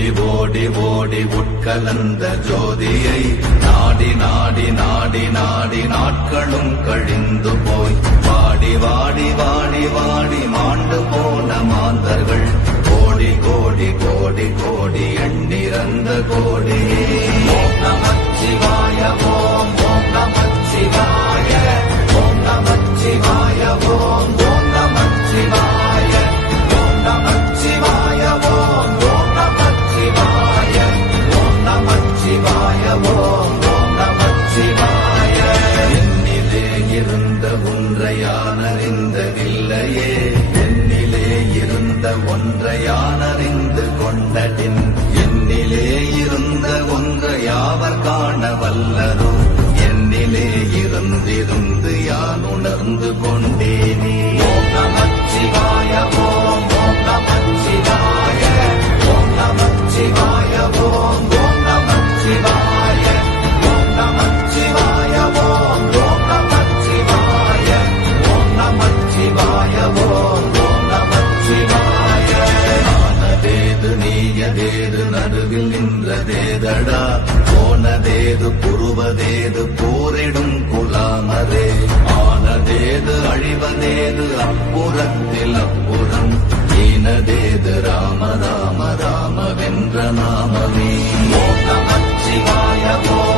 ஓடி ஓடி ஓடி உட்கலந்த ஜோதியை நாடி நாடி நாடி நாடி நாட்களும் கழிந்து போய் வாடி வாடி வாடி வாடி மாண்டு போன மாந்தர்கள் கோடி கோடி கோடி கோடி எண்ணிறந்த கோடி. ஓம் நமச்சிவாய ஓம் ஓம் நமச்சிவாய ஓம் நமச்சிவாய ஓம் ஓம் நமச்சிவாய ஓம் நமச்சிவாய ஓம் ஓம் நமச்சிவாய ஓம் நமச்சிவாய ஓம் ஓம் நமச்சிவாய. என்னிலே இருந்த ஒன்றை யான் அறிந்ததில்லையே, என்னிலே இருந்த ஒன்றை யான் அறிந்து கொண்டடின், என்னிலே இருந்த ஒன்றை யாவர் காண வல்லரோ, என்னிலே இருந்திருந்து யான் உணர்ந்து கொண்டேனே. ஓம் நமச்சிவாய ஓம் ஓம் நமச்சிவாய ஓம் நமச்சிவாய ஓம் ஓம் நமச்சிவாய ஓம் நமச்சிவாய ஓம் ஓம் நமச்சிவாய ஓம் நமச்சிவாய ஓம் ஓம் நமச்சிவாய. ஆனதேது நீயதேது நடுவில் நின்றதேதடா, போனதேது புருவதேது போரிடும் குலாமரே, ஆனதேது அழிவதேது அப்புறத்தில் அப்புறம், ஈனதேது ராம ராம ராம வென்ற நாமமே. ஓம் நமச்சிவாய ஓம்